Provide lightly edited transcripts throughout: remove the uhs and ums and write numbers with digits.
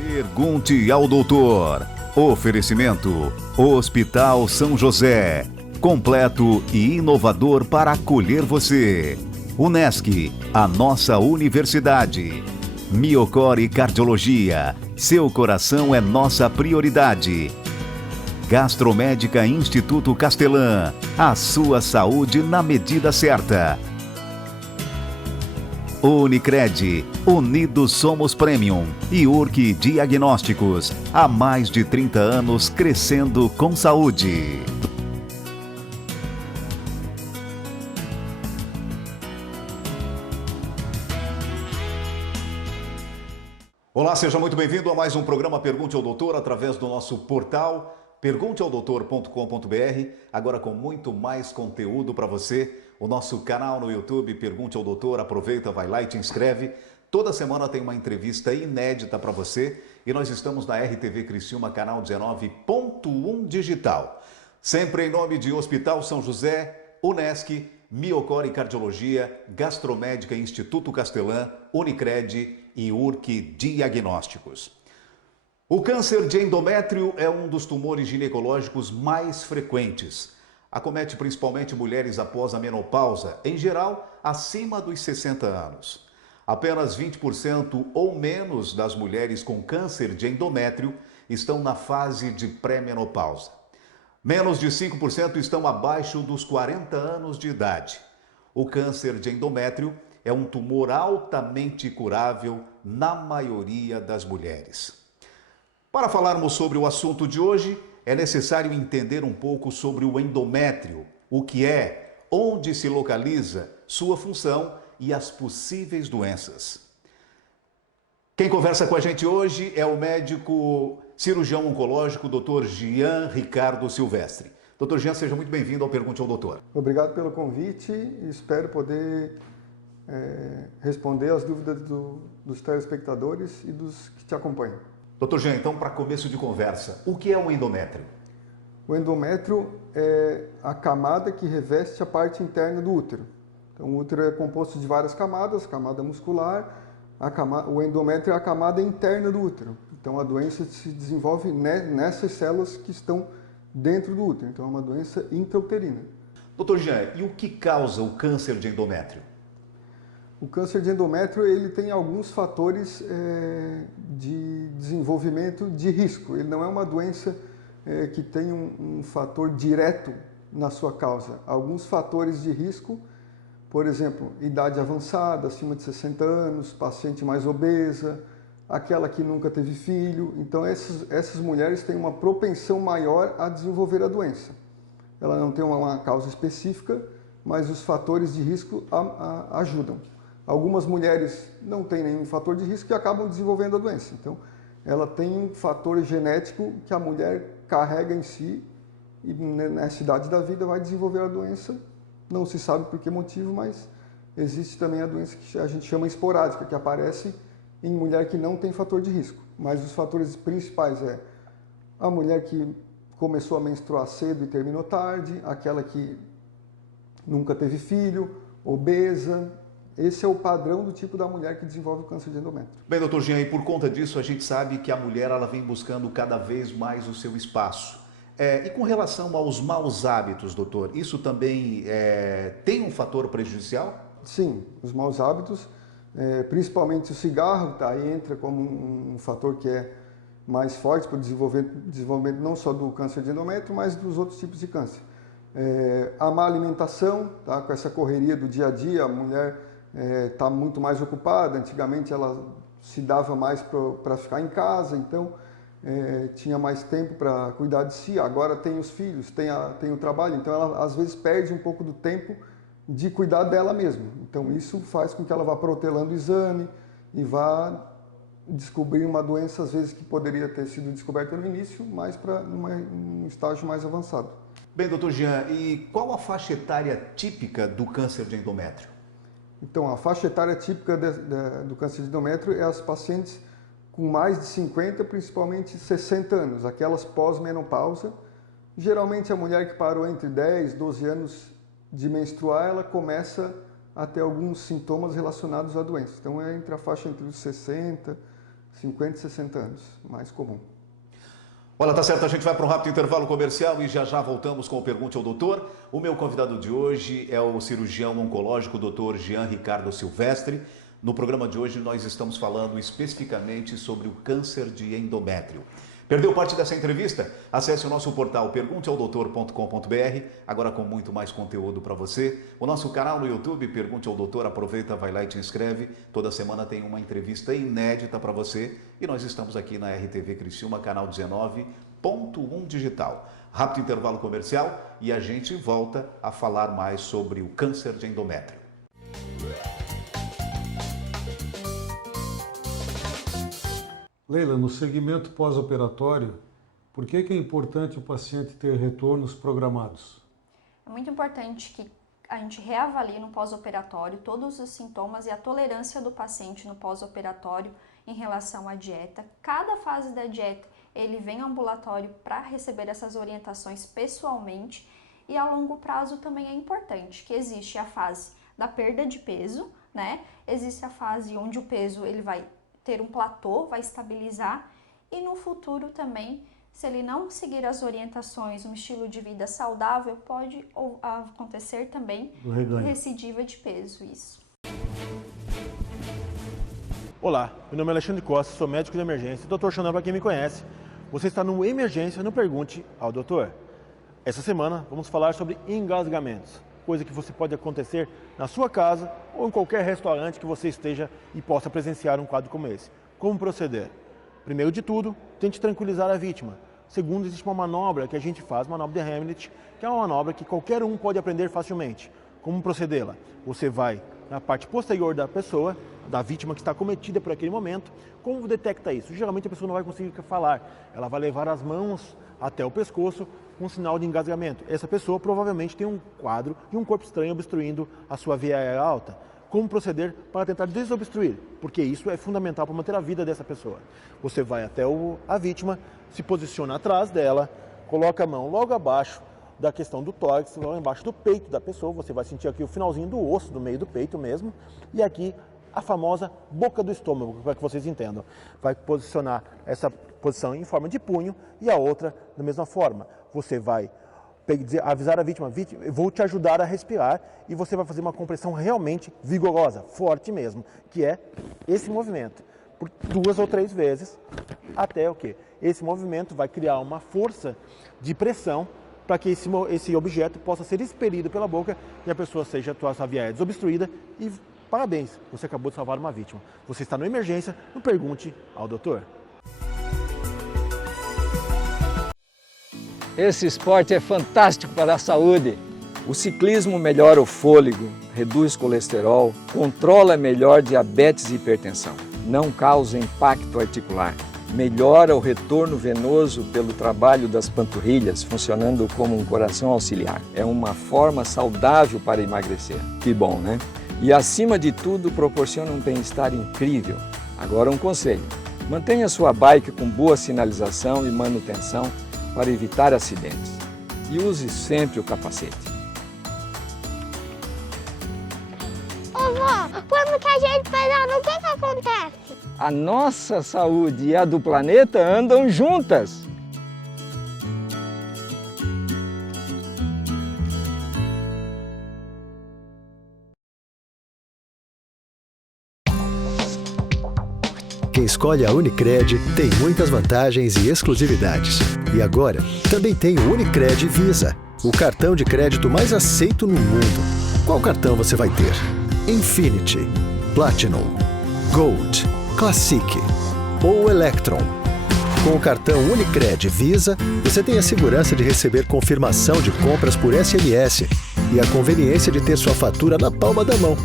Pergunte ao doutor. Oferecimento: Hospital São José. Completo e inovador para acolher você. Unesc, a nossa universidade. Miocore Cardiologia. Seu coração é nossa prioridade. Gastromédica Instituto Castelã. A sua saúde na medida certa. Unicred, Unidos Somos Premium e URC Diagnósticos, há mais de 30 anos crescendo com saúde. Olá, seja muito bem-vindo a mais um programa Pergunte ao Doutor através do nosso portal pergunteaodoutor.com.br, agora com muito mais conteúdo para você. O nosso canal no YouTube, Pergunte ao Doutor, aproveita, vai lá e te inscreve. Toda semana tem uma entrevista inédita para você e nós estamos na RTV Criciúma, canal 19.1 digital. Sempre em nome de Hospital São José, Unesc, Miocore Cardiologia, Gastromédica Instituto Castelã, Unicred e URC Diagnósticos. O câncer de endométrio é um dos tumores ginecológicos mais frequentes. Acomete principalmente mulheres após a menopausa, em geral, acima dos 60 anos. Apenas 20% ou menos das mulheres com câncer de endométrio estão na fase de pré-menopausa. Menos de 5% estão abaixo dos 40 anos de idade. O câncer de endométrio é um tumor altamente curável na maioria das mulheres. Para falarmos sobre o assunto de hoje, é necessário entender um pouco sobre o endométrio, o que é, onde se localiza, sua função e as possíveis doenças. Quem conversa com a gente hoje é o médico cirurgião oncológico, Dr. Jean Ricardo Silvestre. Dr. Jean, seja muito bem-vindo ao Pergunte ao Doutor. Obrigado pelo convite e espero poder responder as dúvidas dos telespectadores e dos que te acompanham. Dr. Jean, então, para começo de conversa, o que é o endométrio? O endométrio é a camada que reveste a parte interna do útero. Então, o útero é composto de várias camadas, camada muscular, o endométrio é a camada interna do útero. Então, a doença se desenvolve nessas células que estão dentro do útero. Então, é uma doença intrauterina. Dr. Jean, e o que causa o câncer de endométrio? O câncer de endométrio ele tem alguns fatores de desenvolvimento de risco. Ele não é uma doença que tem um fator direto na sua causa. Alguns fatores de risco, por exemplo, idade avançada, acima de 60 anos, paciente mais obesa, aquela que nunca teve filho. Então essas mulheres têm uma propensão maior a desenvolver a doença. Ela não tem uma causa específica, mas os fatores de risco ajudam. Algumas mulheres não têm nenhum fator de risco e acabam desenvolvendo a doença. Então, ela tem um fator genético que a mulher carrega em si e nessa idade da vida vai desenvolver a doença. Não se sabe por que motivo, mas existe também a doença que a gente chama esporádica, que aparece em mulher que não tem fator de risco. Mas os fatores principais é a mulher que começou a menstruar cedo e terminou tarde, aquela que nunca teve filho, obesa. Esse é o padrão do tipo da mulher que desenvolve o câncer de endométrio. Bem, doutor Jean, e por conta disso a gente sabe que a mulher ela vem buscando cada vez mais o seu espaço. E com relação aos maus hábitos, doutor, isso também tem um fator prejudicial? Sim, os maus hábitos, principalmente o cigarro, aí entra como um fator que é mais forte para o desenvolvimento não só do câncer de endométrio, mas dos outros tipos de câncer. A má alimentação, tá? Com essa correria do dia a dia, a mulher está muito mais ocupada. Antigamente ela se dava mais para ficar em casa, então tinha mais tempo para cuidar de si. Agora tem os filhos, tem o trabalho, então ela às vezes perde um pouco do tempo de cuidar dela mesma. Então isso faz com que ela vá protelando o exame e vá descobrir uma doença às vezes que poderia ter sido descoberta no início, mas para um estágio mais avançado. Bem, doutor Jean, e qual a faixa etária típica do câncer de endométrio? Então, a faixa etária típica do câncer de endométrio é as pacientes com mais de 50, principalmente 60 anos, aquelas pós-menopausa. Geralmente, a mulher que parou entre 10 e 12 anos de menstruar, ela começa a ter alguns sintomas relacionados à doença. Então, é entre a faixa entre os 60 50 e 60 anos, mais comum. Olha, tá certo, a gente vai para um rápido intervalo comercial e já voltamos com o Pergunte ao Doutor. O meu convidado de hoje é o cirurgião oncológico Dr. Jean Ricardo Silvestre. No programa de hoje nós estamos falando especificamente sobre o câncer de endométrio. Perdeu parte dessa entrevista? Acesse o nosso portal pergunteaodoutor.com.br, agora com muito mais conteúdo para você. O nosso canal no YouTube, Pergunte ao Doutor, aproveita, vai lá e te inscreve. Toda semana tem uma entrevista inédita para você. E nós estamos aqui na RTV Criciúma, canal 19.1 digital. Rápido intervalo comercial e a gente volta a falar mais sobre o câncer de endométrio. Leila, no segmento pós-operatório, por que é importante o paciente ter retornos programados? É muito importante que a gente reavalie no pós-operatório todos os sintomas e a tolerância do paciente no pós-operatório em relação à dieta. Cada fase da dieta ele vem ao ambulatório para receber essas orientações pessoalmente e a longo prazo também é importante que existe a fase da perda de peso, né? Existe a fase onde o peso ele vai ter um platô, vai estabilizar e no futuro também, se ele não seguir as orientações, um estilo de vida saudável, pode acontecer também recidiva de peso, isso. Olá, meu nome é Alexandre Costa, sou médico de emergência, Dr. Xanã para quem me conhece. Você está no Emergência, no Pergunte ao Doutor. Essa semana vamos falar sobre engasgamentos, coisa que você pode acontecer na sua casa ou em qualquer restaurante que você esteja e possa presenciar um quadro como esse. Como proceder? Primeiro de tudo, tente tranquilizar a vítima. Segundo, existe uma manobra que a gente faz, manobra de Hamlet, que é uma manobra que qualquer um pode aprender facilmente. Como procedê-la? Você vai na parte posterior da pessoa, da vítima que está cometida por aquele momento. Como detecta isso? Geralmente a pessoa não vai conseguir falar. Ela vai levar as mãos até o pescoço com um sinal de engasgamento. Essa pessoa provavelmente tem um quadro e um corpo estranho obstruindo a sua via aérea alta. Como proceder para tentar desobstruir? Porque isso é fundamental para manter a vida dessa pessoa. Você vai até a vítima, se posiciona atrás dela, coloca a mão logo abaixo da questão do tórax, logo embaixo do peito da pessoa. Você vai sentir aqui o finalzinho do osso, do meio do peito mesmo. E aqui a famosa boca do estômago, para que vocês entendam. Vai posicionar essa posição em forma de punho e a outra da mesma forma. Você vai avisar a vítima, eu vou te ajudar a respirar e você vai fazer uma compressão realmente vigorosa, forte mesmo, que é esse movimento, por 2 ou 3 vezes, até o quê? Esse movimento vai criar uma força de pressão para que esse objeto possa ser expelido pela boca e a pessoa seja a sua via aérea desobstruída e parabéns, você acabou de salvar uma vítima. Você está no Emergência, no Pergunte ao Doutor. Esse esporte é fantástico para a saúde. O ciclismo melhora o fôlego, reduz colesterol, controla melhor diabetes e hipertensão, não causa impacto articular, melhora o retorno venoso pelo trabalho das panturrilhas, funcionando como um coração auxiliar. É uma forma saudável para emagrecer. Que bom, né? E acima de tudo proporciona um bem-estar incrível. Agora um conselho, mantenha sua bike com boa sinalização e manutenção para evitar acidentes. E use sempre o capacete. Ô vó, quando que a gente pedala, o que acontece? A nossa saúde e a do planeta andam juntas. Quem escolhe a Unicred tem muitas vantagens e exclusividades. E agora, também tem o Unicred Visa, o cartão de crédito mais aceito no mundo. Qual cartão você vai ter? Infinity, Platinum, Gold, Classic ou Electron? Com o cartão Unicred Visa, você tem a segurança de receber confirmação de compras por SMS e a conveniência de ter sua fatura na palma da mão.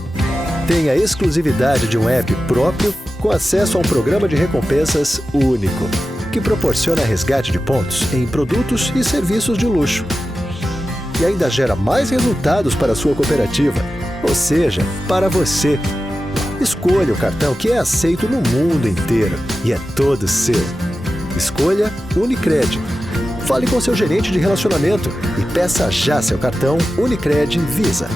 Tem a exclusividade de um app próprio com acesso a um programa de recompensas único, que proporciona resgate de pontos em produtos e serviços de luxo. E ainda gera mais resultados para a sua cooperativa, ou seja, para você. Escolha o cartão que é aceito no mundo inteiro e é todo seu. Escolha Unicred. Fale com seu gerente de relacionamento e peça já seu cartão Unicred Visa.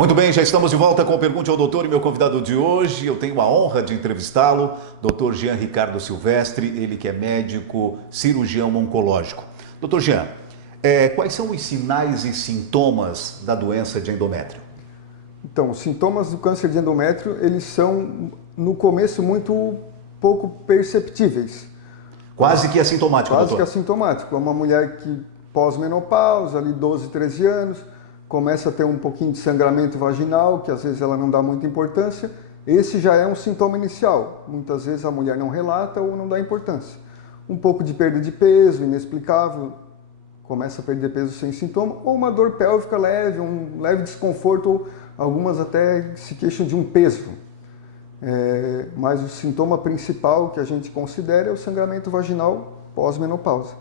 Muito bem, já estamos de volta com o Pergunte ao Doutor e meu convidado de hoje, eu tenho a honra de entrevistá-lo, Dr. Jean Ricardo Silvestre, ele que é médico cirurgião oncológico. Dr. Jean, quais são os sinais e sintomas da doença de endométrio? Então, os sintomas do câncer de endométrio, eles são, no começo, muito pouco perceptíveis. Quase que assintomático, Quase doutor. que assintomático. É uma mulher que pós-menopausa, ali 12, 13 anos, começa a ter um pouquinho de sangramento vaginal, que às vezes ela não dá muita importância. Esse já é um sintoma inicial. Muitas vezes a mulher não relata ou não dá importância. Um pouco de perda de peso, inexplicável, começa a perder peso sem sintoma, ou uma dor pélvica leve, um leve desconforto, ou algumas até se queixam de um peso. Mas o sintoma principal que a gente considera é o sangramento vaginal pós-menopausa.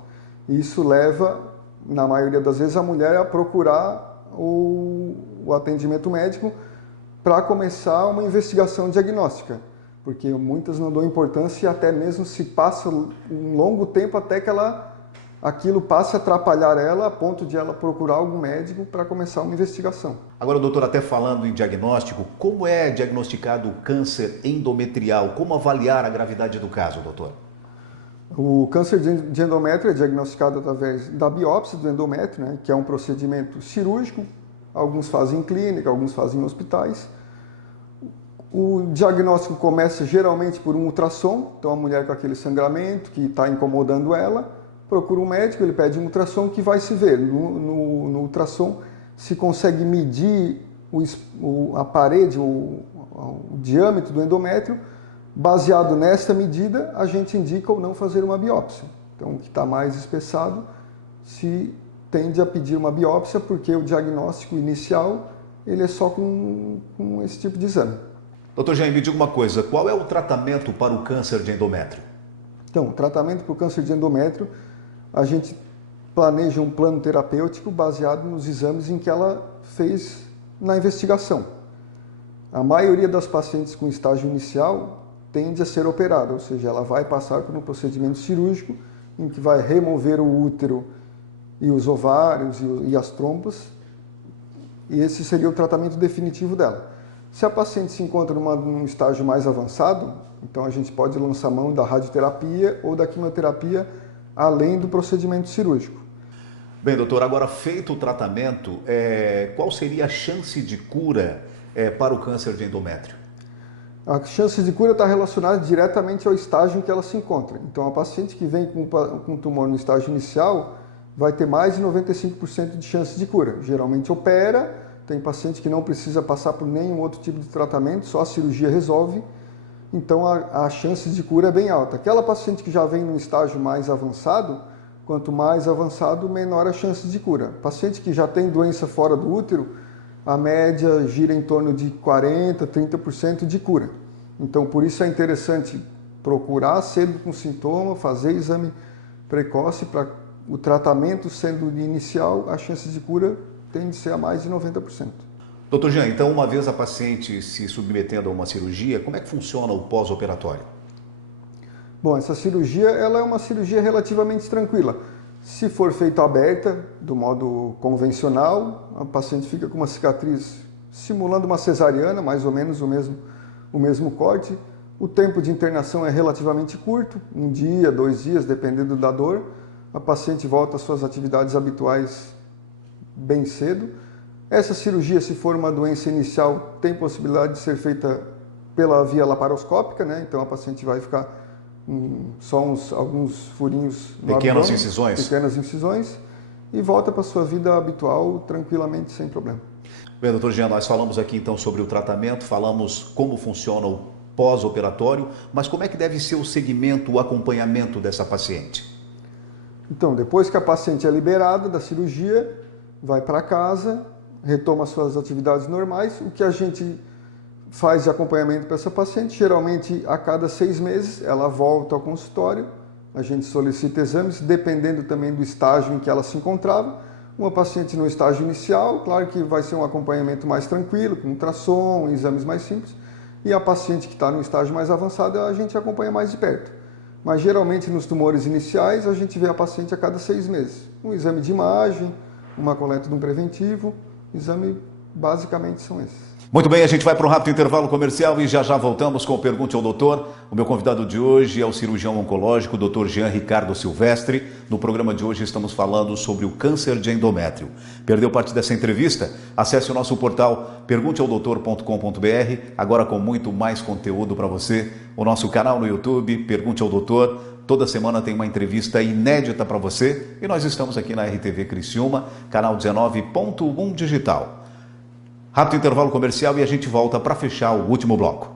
Isso leva, na maioria das vezes, a mulher a procurar o atendimento médico para começar uma investigação diagnóstica, porque muitas não dão importância e até mesmo se passa um longo tempo até que aquilo passe a atrapalhar ela a ponto de ela procurar algum médico para começar uma investigação. Agora, doutor, até falando em diagnóstico, como é diagnosticado o câncer endometrial? Como avaliar a gravidade do caso, doutor? O câncer de endométrio é diagnosticado através da biópsia do endométrio, né, que é um procedimento cirúrgico, alguns fazem em clínica, alguns fazem em hospitais. O diagnóstico começa geralmente por um ultrassom, então a mulher com aquele sangramento que está incomodando ela, procura um médico, ele pede um ultrassom que vai se ver. No ultrassom se consegue medir a parede, o diâmetro do endométrio. Baseado nesta medida, a gente indica ou não fazer uma biópsia. Então, o que está mais espessado se tende a pedir uma biópsia, porque o diagnóstico inicial ele é só com esse tipo de exame. Doutor Jean, me diga uma coisa, qual é o tratamento para o câncer de endométrio? Então, o tratamento para o câncer de endométrio, a gente planeja um plano terapêutico baseado nos exames em que ela fez na investigação. A maioria das pacientes com estágio inicial tende a ser operada, ou seja, ela vai passar por um procedimento cirúrgico em que vai remover o útero e os ovários e as trompas, e esse seria o tratamento definitivo dela. Se a paciente se encontra num estágio mais avançado, então a gente pode lançar mão da radioterapia ou da quimioterapia, além do procedimento cirúrgico. Bem, doutor, agora feito o tratamento, qual seria a chance de cura para o câncer de endométrio? A chance de cura está relacionada diretamente ao estágio em que ela se encontra. Então, a paciente que vem com tumor no estágio inicial vai ter mais de 95% de chance de cura. Geralmente opera, tem paciente que não precisa passar por nenhum outro tipo de tratamento, só a cirurgia resolve. Então, a chance de cura é bem alta. Aquela paciente que já vem no estágio mais avançado, quanto mais avançado, menor a chance de cura. Paciente que já tem doença fora do útero, a média gira em torno de 40%, 30% de cura. Então, por isso é interessante procurar cedo com sintoma, fazer exame precoce, para o tratamento sendo inicial, a chance de cura tende a ser a mais de 90%. Doutor Jean, então uma vez a paciente se submetendo a uma cirurgia, como é que funciona o pós-operatório? Bom, essa cirurgia ela é uma cirurgia relativamente tranquila. Se for feita aberta, do modo convencional, a paciente fica com uma cicatriz simulando uma cesariana, mais ou menos o mesmo corte. O tempo de internação é relativamente curto, 1 dia, 2 dias, dependendo da dor. A paciente volta às suas atividades habituais bem cedo. Essa cirurgia, se for uma doença inicial, tem possibilidade de ser feita pela via laparoscópica, né? Então a paciente vai ficar só alguns furinhos no Pequenas abdômen, incisões. Pequenas incisões, e volta para a sua vida habitual tranquilamente, sem problema. Bem, doutor Jean, nós falamos aqui então sobre o tratamento, falamos como funciona o pós-operatório, mas como é que deve ser o segmento, o acompanhamento dessa paciente? Então, depois que a paciente é liberada da cirurgia, vai para casa, retoma suas atividades normais. O que a gente faz de acompanhamento para essa paciente, geralmente a cada 6 meses ela volta ao consultório, a gente solicita exames, dependendo também do estágio em que ela se encontrava. Uma paciente no estágio inicial, claro que vai ser um acompanhamento mais tranquilo, com ultrassom, exames mais simples, e a paciente que está no estágio mais avançado a gente acompanha mais de perto. Mas geralmente nos tumores iniciais a gente vê a paciente a cada 6 meses. Um exame de imagem, uma coleta de um preventivo, exame basicamente são esses. Muito bem, a gente vai para um rápido intervalo comercial e já voltamos com o Pergunte ao Doutor. O meu convidado de hoje é o cirurgião oncológico, Dr. Jean Ricardo Silvestre. No programa de hoje estamos falando sobre o câncer de endométrio. Perdeu parte dessa entrevista? Acesse o nosso portal pergunteaudoutor.com.br, agora com muito mais conteúdo para você. O nosso canal no YouTube, Pergunte ao Doutor. Toda semana tem uma entrevista inédita para você e nós estamos aqui na RTV Criciúma, canal 19.1 digital. Rápido intervalo comercial e a gente volta para fechar o último bloco.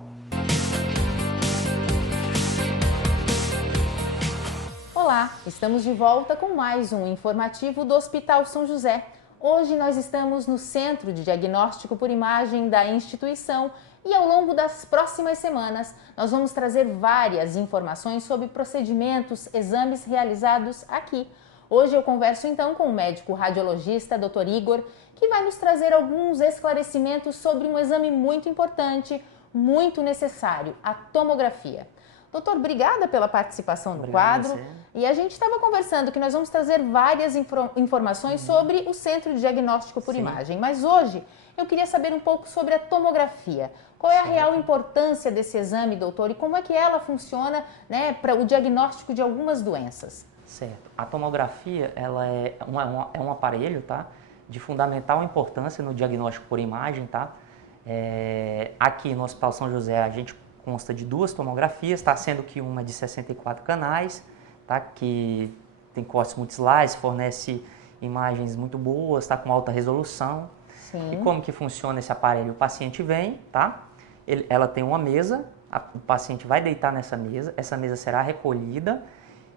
Olá, estamos de volta com mais um informativo do Hospital São José. Hoje nós estamos no Centro de Diagnóstico por Imagem da instituição e ao longo das próximas semanas nós vamos trazer várias informações sobre procedimentos, exames realizados aqui. Hoje eu converso então com o médico radiologista Dr. Igor, que vai nos trazer alguns esclarecimentos sobre um exame muito importante, muito necessário, a tomografia. Doutor, obrigada pela participação no quadro. E a gente estava conversando que nós vamos trazer várias informações sobre o Centro de Diagnóstico por Imagem. Mas hoje eu queria saber um pouco sobre a tomografia. Qual é a real importância desse exame, doutor, e como é que ela funciona, né, para o diagnóstico de algumas doenças? Certo. A tomografia, ela é um aparelho, tá, de fundamental importância no diagnóstico por imagem, tá? Aqui no Hospital São José a gente consta de 2 tomografias, tá? Sendo que uma é de 64 canais, tá? Que tem cortes multislice, fornece imagens muito boas, tá? Com alta resolução. Sim. E como que funciona esse aparelho? O paciente vem, tá? Ela tem uma mesa, o paciente vai deitar nessa mesa, essa mesa será recolhida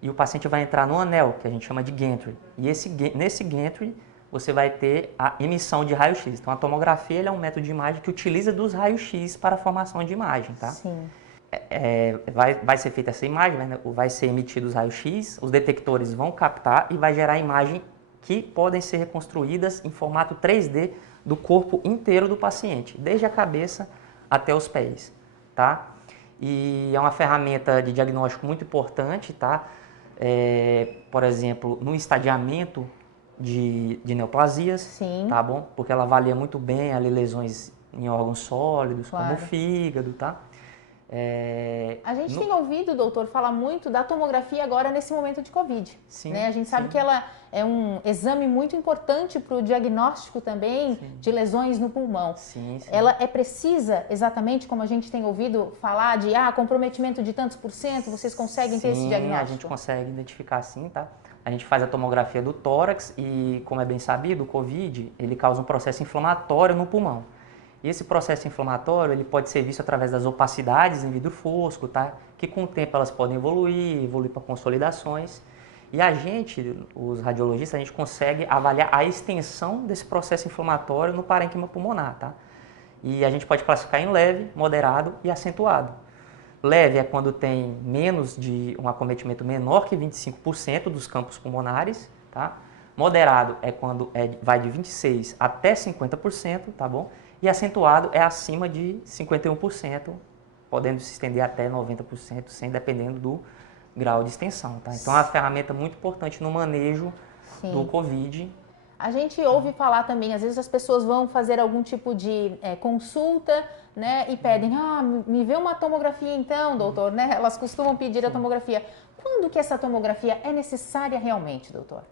e o paciente vai entrar no anel, que a gente chama de gantry. E nesse gantry você vai ter a emissão de raio-x. Então a tomografia é um método de imagem que utiliza dos raios-x para a formação de imagem, tá? Sim. Vai ser feita essa imagem, vai ser emitido os raios-x, os detectores vão captar e vai gerar imagem que podem ser reconstruídas em formato 3D do corpo inteiro do paciente, desde a cabeça até os pés, tá? E é uma ferramenta de diagnóstico muito importante, tá? Por exemplo, no estadiamento de neoplasias, Sim. Tá bom? Porque ela avalia muito bem ali lesões em órgãos sólidos, Claro. como o fígado, tá? A gente tem ouvido, doutor, falar muito da tomografia agora nesse momento de Covid. Sim, né? A gente sabe que ela é um exame muito importante para o diagnóstico também de lesões no pulmão. Sim. Ela é precisa, exatamente como a gente tem ouvido falar de comprometimento de tantos por cento, vocês conseguem ter esse diagnóstico? A gente consegue identificar sim, tá? A gente faz a tomografia do tórax e, como é bem sabido, o COVID, ele causa um processo inflamatório no pulmão. E esse processo inflamatório, ele pode ser visto através das opacidades em vidro fosco, tá? Que com o tempo elas podem evoluir para consolidações. E a gente, os radiologistas, a gente consegue avaliar a extensão desse processo inflamatório no parênquima pulmonar, tá? E a gente pode classificar em leve, moderado e acentuado. Leve é quando tem um acometimento menor que 25% dos campos pulmonares, tá? Moderado é quando vai de 26% até 50%, tá bom? E acentuado é acima de 51%, podendo se estender até 90%, dependendo do grau de extensão, tá? Então é uma ferramenta muito importante no manejo do COVID. A gente ouve falar também, às vezes as pessoas vão fazer algum tipo de consulta, né, e pedem, me vê uma tomografia então, doutor, né? Elas costumam pedir a tomografia. Quando que essa tomografia é necessária realmente, doutor?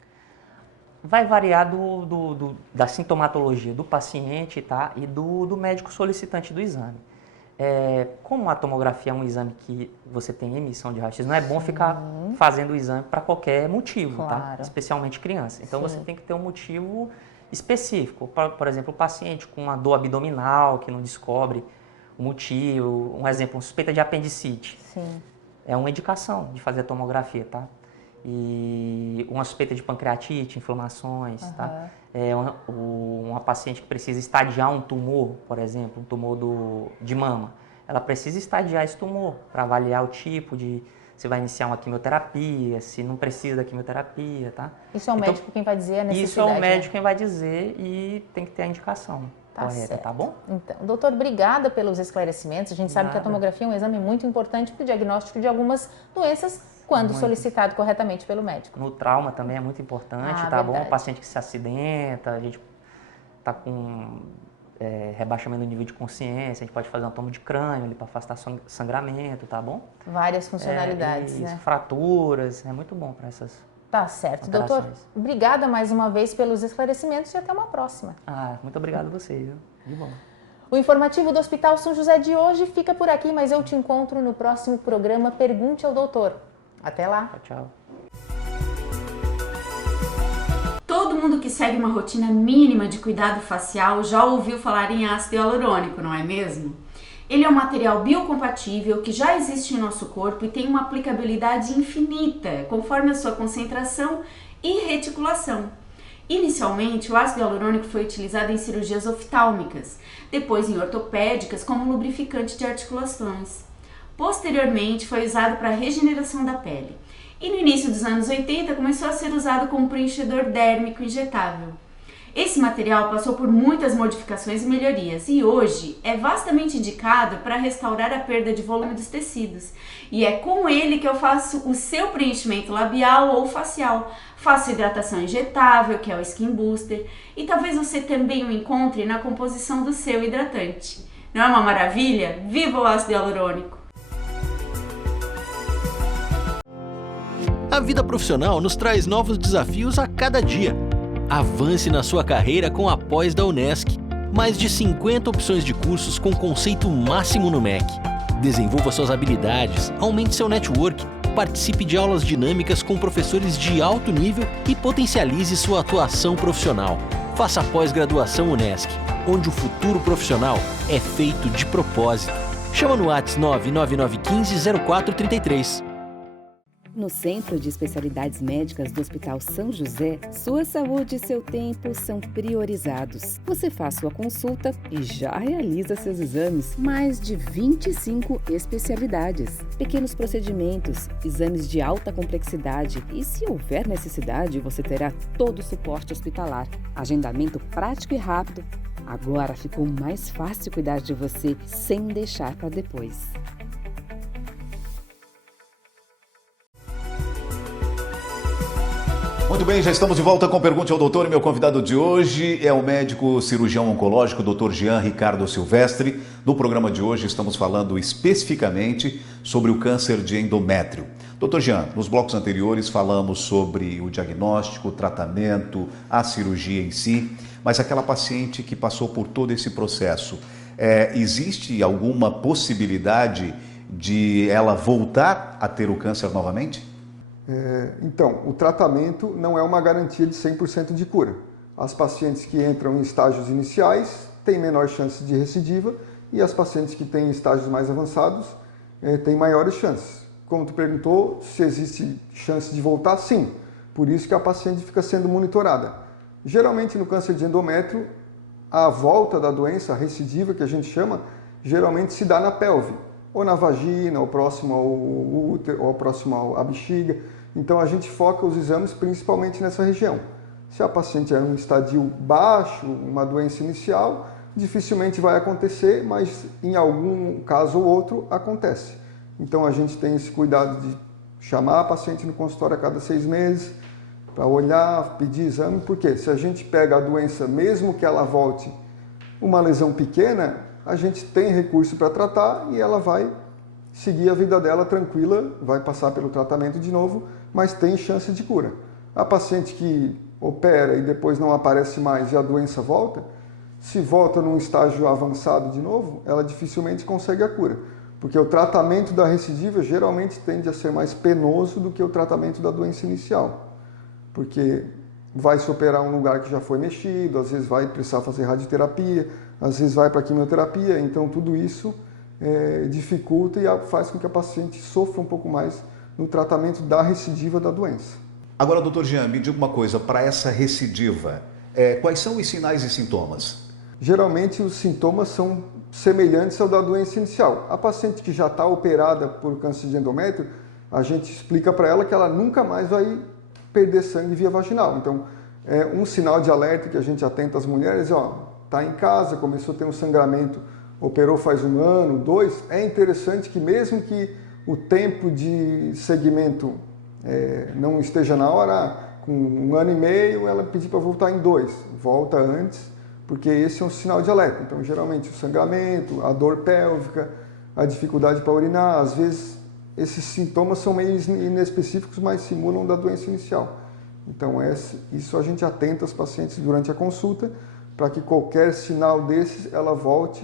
Vai variar da sintomatologia do paciente, tá? E do médico solicitante do exame. Como a tomografia é um exame que você tem emissão de raio-x, não é bom ficar fazendo o exame para qualquer motivo, tá? Especialmente criança. Então você tem que ter um motivo específico. Por exemplo, o paciente com uma dor abdominal que não descobre o motivo, um exemplo, uma suspeita de apendicite. Sim. É uma indicação de fazer a tomografia, tá? E uma suspeita de pancreatite, inflamações, tá? Uma paciente que precisa estadiar um tumor, por exemplo, um tumor de mama, ela precisa estadiar esse tumor para avaliar o tipo de se vai iniciar uma quimioterapia, se não precisa da quimioterapia, tá? Isso é o médico quem vai dizer a necessidade? Isso é o médico quem vai dizer e tem que ter a indicação correta, certo. tá bom? Então, doutor, obrigada pelos esclarecimentos. A gente sabe que a tomografia é um exame muito importante para o diagnóstico de algumas doenças quando solicitado corretamente pelo médico. No trauma também é muito importante, tá bom? O paciente que se acidenta, a gente tá com rebaixamento do nível de consciência, a gente pode fazer uma tomo de crânio ali para afastar sangramento, tá bom? Várias funcionalidades, né? Fraturas, é muito bom para essas Tá certo. alterações. Doutor, obrigada mais uma vez pelos esclarecimentos e até uma próxima. Muito obrigado a você, viu? De bom. O informativo do Hospital São José de hoje fica por aqui, mas eu te encontro no próximo programa Pergunte ao Doutor. Até lá. Tchau. Todo mundo que segue uma rotina mínima de cuidado facial já ouviu falar em ácido hialurônico, não é mesmo? Ele é um material biocompatível que já existe em nosso corpo e tem uma aplicabilidade infinita, conforme a sua concentração e reticulação. Inicialmente, o ácido hialurônico foi utilizado em cirurgias oftálmicas, depois em ortopédicas como lubrificante de articulações. Posteriormente, foi usado para a regeneração da pele. E no início dos anos 80 começou a ser usado como preenchedor dérmico injetável. Esse material passou por muitas modificações e melhorias e hoje é vastamente indicado para restaurar a perda de volume dos tecidos. E é com ele que eu faço o seu preenchimento labial ou facial. Faço hidratação injetável, que é o Skin Booster, e talvez você também o encontre na composição do seu hidratante. Não é uma maravilha? Viva o ácido hialurônico! A vida profissional nos traz novos desafios a cada dia. Avance na sua carreira com a pós da Unesc. Mais de 50 opções de cursos com conceito máximo no MEC. Desenvolva suas habilidades, aumente seu network, participe de aulas dinâmicas com professores de alto nível e potencialize sua atuação profissional. Faça a pós-graduação Unesc, onde o futuro profissional é feito de propósito. Chama no WhatsApp 99915-0433. No Centro de Especialidades Médicas do Hospital São José, sua saúde e seu tempo são priorizados. Você faz sua consulta e já realiza seus exames. Mais de 25 especialidades, pequenos procedimentos, exames de alta complexidade e, se houver necessidade, você terá todo o suporte hospitalar. Agendamento prático e rápido. Agora ficou mais fácil cuidar de você sem deixar para depois. Muito bem, já estamos de volta com Pergunte ao Doutor e meu convidado de hoje é o médico cirurgião oncológico Dr. Jean Ricardo Silvestre. No programa de hoje estamos falando especificamente sobre o câncer de endométrio. Dr. Jean, nos blocos anteriores falamos sobre o diagnóstico, o tratamento, a cirurgia em si, mas aquela paciente que passou por todo esse processo, existe alguma possibilidade de ela voltar a ter o câncer novamente? Então, o tratamento não é uma garantia de 100% de cura. As pacientes que entram em estágios iniciais têm menor chance de recidiva e as pacientes que têm estágios mais avançados têm maiores chances. Como tu perguntou, se existe chance de voltar, sim. Por isso que a paciente fica sendo monitorada. Geralmente no câncer de endométrio, a volta da doença, a recidiva que a gente chama, geralmente se dá na pelve, ou na vagina, ou próximo ao útero, ou próximo à bexiga. Então a gente foca os exames principalmente nessa região. Se a paciente é em um estadio baixo, uma doença inicial, dificilmente vai acontecer, mas em algum caso ou outro acontece. Então a gente tem esse cuidado de chamar a paciente no consultório a cada 6 meses, para olhar, pedir exame, porque se a gente pega a doença, mesmo que ela volte uma lesão pequena, a gente tem recurso para tratar e ela vai seguir a vida dela tranquila, vai passar pelo tratamento de novo, mas tem chance de cura. A paciente que opera e depois não aparece mais e a doença volta, se volta num estágio avançado de novo, ela dificilmente consegue a cura, porque o tratamento da recidiva geralmente tende a ser mais penoso do que o tratamento da doença inicial, porque vai se operar um lugar que já foi mexido, às vezes vai precisar fazer radioterapia, às vezes vai para quimioterapia, então tudo isso dificulta e faz com que a paciente sofra um pouco mais no tratamento da recidiva da doença. Agora, doutor Jean, me diga uma coisa, para essa recidiva, quais são os sinais e sintomas? Geralmente os sintomas são semelhantes ao da doença inicial. A paciente que já está operada por câncer de endométrio, a gente explica para ela que ela nunca mais vai perder sangue via vaginal. Então, um sinal de alerta que a gente atenta às mulheres, está em casa, começou a ter um sangramento, operou faz 1 ano, 2, é interessante que mesmo que o tempo de segmento não esteja na hora, com 1 ano e meio, ela pedir para voltar em 2. Volta antes, porque esse é um sinal de alerta. Então, geralmente, o sangramento, a dor pélvica, a dificuldade para urinar, às vezes esses sintomas são meio inespecíficos, mas simulam da doença inicial. Então, isso a gente atenta aos pacientes durante a consulta, para que qualquer sinal desses, ela volte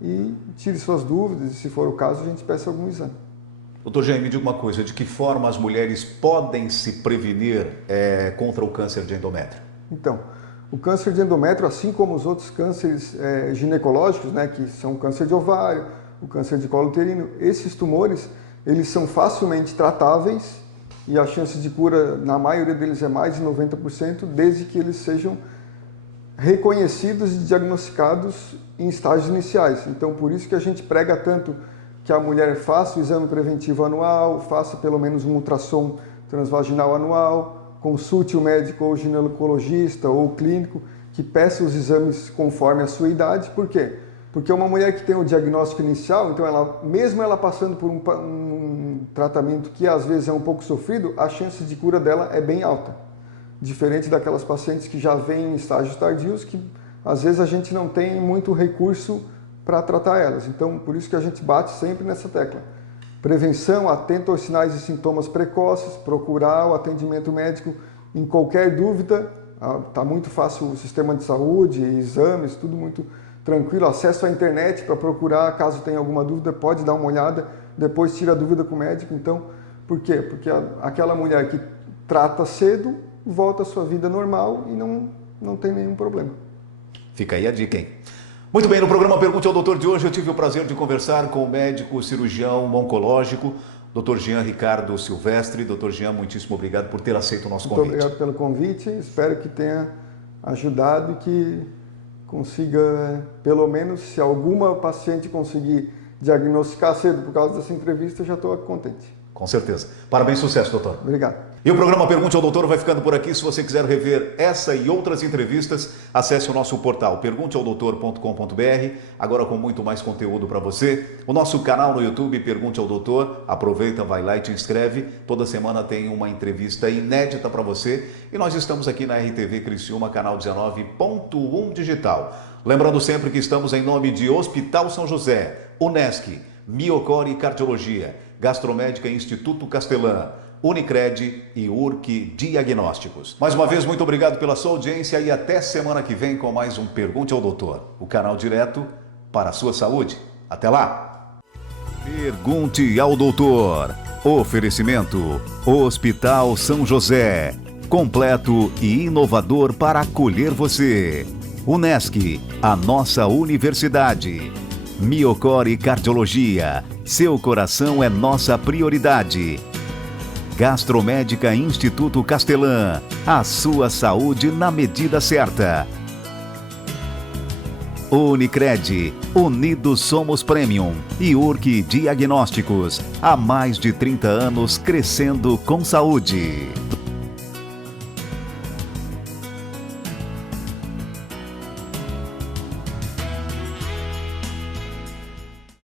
e tire suas dúvidas, e se for o caso, a gente peça algum exame. Doutor Jean, me diga uma coisa, de que forma as mulheres podem se prevenir contra o câncer de endométrio? Então, o câncer de endométrio, assim como os outros cânceres ginecológicos, né, que são o câncer de ovário, o câncer de colo uterino, esses tumores, eles são facilmente tratáveis e a chance de cura, na maioria deles, é mais de 90%, desde que eles sejam reconhecidos e diagnosticados em estágios iniciais. Então, por isso que a gente prega tanto que a mulher faça o exame preventivo anual, faça pelo menos um ultrassom transvaginal anual, consulte o médico ou ginecologista ou clínico, que peça os exames conforme a sua idade. Por quê? Porque uma mulher que tem o diagnóstico inicial, então mesmo ela passando por um tratamento que às vezes é um pouco sofrido, a chance de cura dela é bem alta. Diferente daquelas pacientes que já vêm em estágios tardios, que às vezes a gente não tem muito recurso para tratar elas. Então, por isso que a gente bate sempre nessa tecla. Prevenção, atento aos sinais e sintomas precoces, procurar o atendimento médico em qualquer dúvida. Está muito fácil o sistema de saúde, exames, tudo muito tranquilo. Acesso à internet para procurar, caso tenha alguma dúvida, pode dar uma olhada, depois tira a dúvida com o médico. Então, por quê? Porque aquela mulher que trata cedo, volta à sua vida normal e não tem nenhum problema. Fica aí a dica, hein? Muito bem, no programa Pergunte ao Doutor de hoje eu tive o prazer de conversar com o médico cirurgião oncológico, Dr. Jean Ricardo Silvestre. Dr. Jean, muitíssimo obrigado por ter aceito o nosso convite. Muito obrigado pelo convite, espero que tenha ajudado e que consiga, pelo menos, se alguma paciente conseguir diagnosticar cedo por causa dessa entrevista, eu já estou contente. Com certeza. Parabéns, sucesso, doutor. Obrigado. E o programa Pergunte ao Doutor vai ficando por aqui. Se você quiser rever essa e outras entrevistas, acesse o nosso portal pergunteaodoutor.com.br, agora com muito mais conteúdo para você. O nosso canal no YouTube, Pergunte ao Doutor, aproveita, vai lá e te inscreve. Toda semana tem uma entrevista inédita para você. E nós estamos aqui na RTV Criciúma, canal 19.1 digital. Lembrando sempre que estamos em nome de Hospital São José, Unesc, Miocor e Cardiologia, Gastromédica Instituto Castelã, Unicred e URC Diagnósticos. Mais uma vez, muito obrigado pela sua audiência e até semana que vem com mais um Pergunte ao Doutor, o canal direto para a sua saúde. Até lá! Pergunte ao Doutor. Oferecimento: Hospital São José. Completo e inovador para acolher você. Unesc, a nossa universidade. Miocor e Cardiologia. Seu coração é nossa prioridade. Gastromédica Instituto Castelã, a sua saúde na medida certa. Unicred, Unidos Somos Premium e URC Diagnósticos, há mais de 30 anos crescendo com saúde.